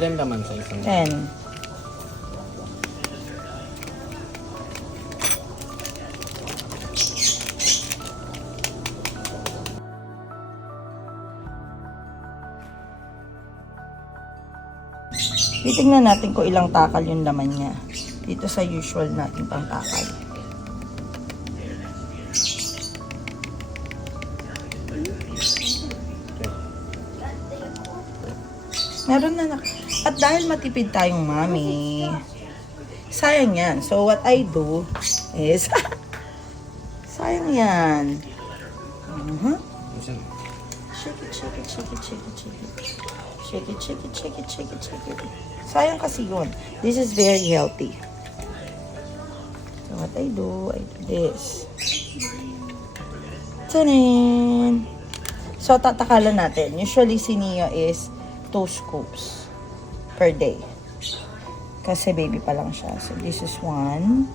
Ilan laman sa isang? 10. Titingnan natin kung ilang takal yung laman niya. Dito sa usual natin pang takal. Meron na. At dahil matipid tayong mami, sayang yan. So what I do is, sayang yan. Shake it, shake it, shake it, shake it, shake it. Shake it, shake it, shake it, shake it, shake it. Sayang kasi yun. This is very healthy. So what I do this. Tanin! So tatakalan natin. Usually si Neo is 2 scoops per day. Kasi baby pa lang siya. So this is 1.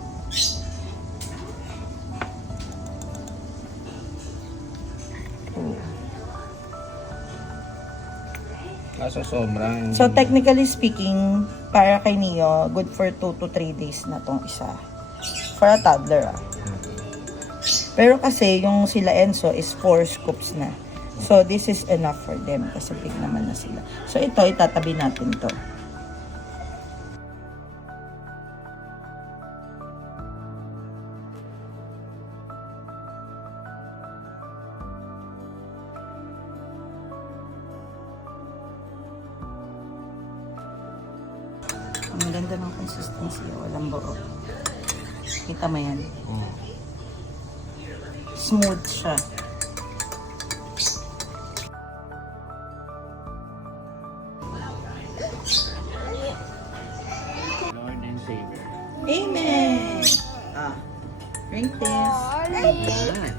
Kaso sobrang... So, technically speaking, para kay Neo, good for 2 to 3 days na tong isa. For a toddler, ah. Pero kasi, yung sila Enzo is 4 scoops na. So, this is enough for them kasi big naman na sila. So, ito, itatabi natin to. Ang ganda ng consistency. Walang buo. Kita mo yan? Smooth siya. Lord and Savior. Amen! Drink this. Yan.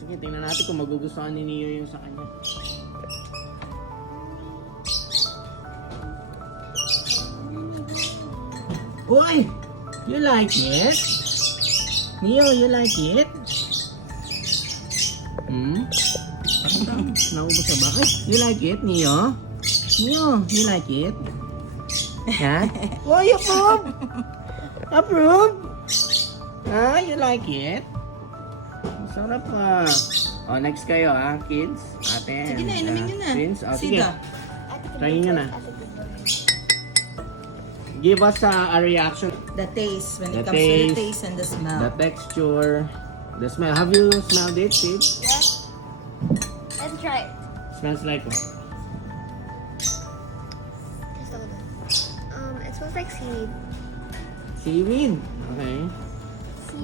Sige, tingnan natin kung magugustuhan ni Neo yung sa kanya. Boy, you like it? Neo, you like it? Naubos na ba? Ay, you like it, Neo? Neo, you like it? Ha? Oh, you approve? Approve? Ah, you like it? Masarap pa. Oh, next kayo kids. Ate. Sige na, inumin nyo na. Twins. Oh, sige. Sida. Try nyo na. Give us a reaction. The taste. When The it comes to the taste, taste and the smell. The texture, the smell. Have you smelled it, Sid? Yeah. Let's try it. Smells like what? Just hold on. It smells like seaweed. Seaweed. Okay.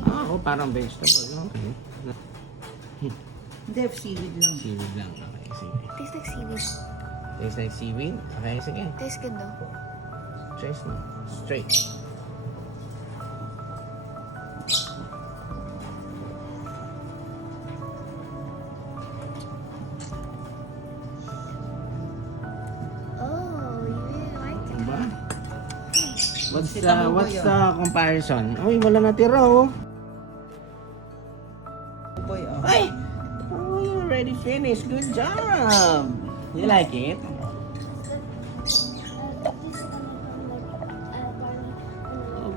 Oh, parang vegetable. Okay. Hindi, seaweed lang. Seaweed lang. Okay, sige. Tastes like seaweed. Tastes like seaweed? Okay, sige. Tastes good though. Trace mo. Straight. Oh, you really like it. Diba? What's Kita mo ba what's yun? the comparison? Uy, wala natira oh. Boy, oh. Ay! Oh, you already finished. Good job! You like it?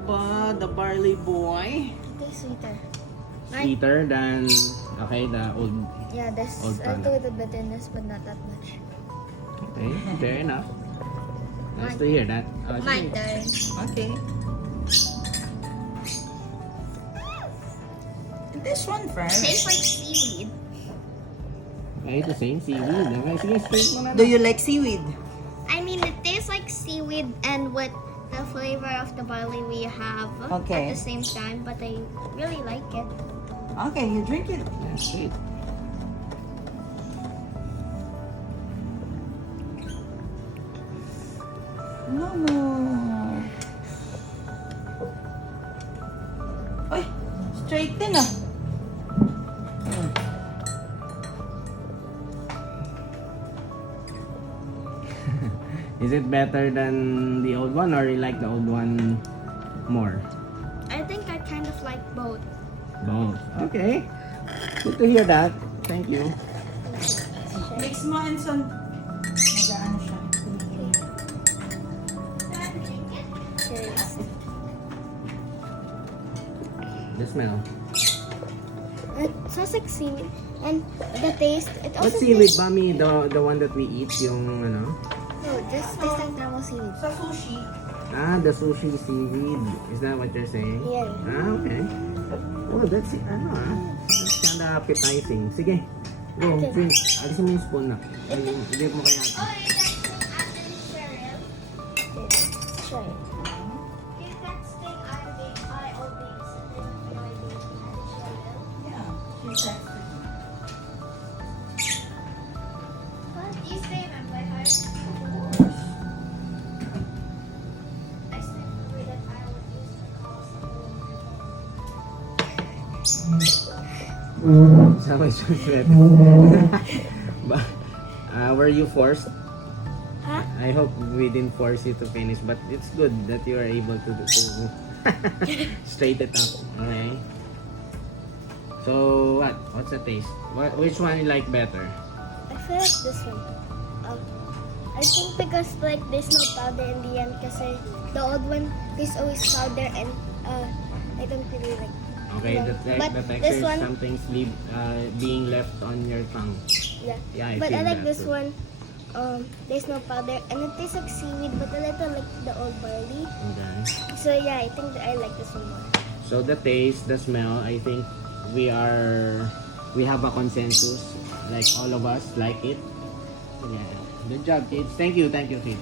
Aba, the barley boy. It tastes sweeter. Sweeter than, okay, the old. Yeah, there's Old a pan. little bit of bitterness, but not that much. Okay, fair enough. Nice to hear that. Oh, My sige. turn. Okay. And this one, friend. Tastes like seaweed. Okay, the same seaweed. Okay, sige, straight mo na. Do you like seaweed? I mean, it tastes like seaweed and with the flavor of the barley we have Okay. at the same time, but I really like it. Okay, you drink it. Yeah, straight. No. Ay, straight din ah. Is it better than the old one or you like the old one more? I think I kind of like both. Both. Okay. Good to hear that. Thank you. Mix mo and son. Nag-ano siya. The smell. It smells like seaweed. And the taste, it also What seaweed, Mami? The one that we eat, yung ano? No, this tastes like normal seaweed. Sa sushi, The sushi seaweed. Is that what you're saying? Yeah. Okay. Oh, that's it. That's kinda appetizing. Sige. Go, Okay. drink. Alisin mo yung spoon na. Hindi mo kaya. Oh, you guys can add in cereal. Okay, let's try it. You can sting our beans, all beans, and then my beans and cereal. yeah, she texted me. What? You say them by heart? I still remember that I would use to call someone on my phone. Sa may susunod. Were you forced? Huh? I hope we didn't force you to finish, but it's good that you are able to straight it up. Okay. So what? What's the taste? Which one you like better? I feel like this one. I think because like there's no powder in the end kasi the old one there's always powder and I don't really like. Okay, Yeah. But the this texture is one- something's being left on your tongue. Yeah. Yeah, But I feel like that this too. one. There's no powder and it tastes like seaweed but a little like the old barley. Okay. So yeah, I think that I like this one more. So the taste, the smell, I think we have a consensus. Like all of us like it. Yeah. Good job, kids. Thank you, kids.